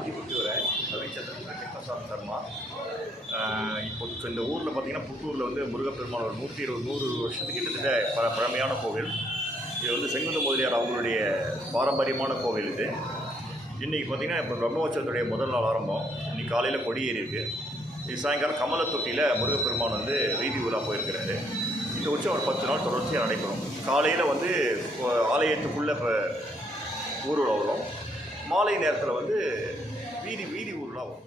காஞ்சிபுரத்தூரை ரவிச்சந்திரன் பிரசாத் சர்மா. இப்போ இந்த ஊரில் பார்த்திங்கன்னா புத்தூரில் வந்து முருகப்பெருமான் ஒரு 100 வருஷத்துக்கு கிட்டத்தட்ட பழமையான கோவில். இது வந்து செங்குந்த முதலியார் அவங்களுடைய பாரம்பரியமான கோவில். இது இன்றைக்கி பார்த்திங்கன்னா இப்போ பிரம்மோற்சவத்துடைய முதல் நாள் ஆரம்பம். இன்றைக்கி காலையில் கொடியேறி இருக்குது. இது சாயங்காலம் கமலத்தொட்டியில் முருகப்பெருமான் வந்து வீதி ஊராக போயிருக்கிறாரு. இந்த உற்சவம் ஒரு 10 நாள் தொடர்ச்சியாக நடைபெறும். காலையில் வந்து ஆலயத்துக்குள்ளே இப்போ ஊர்வலம் வரும். மாலை நேரத்தில் வந்து வீதி ஊர்வலம் வரும்.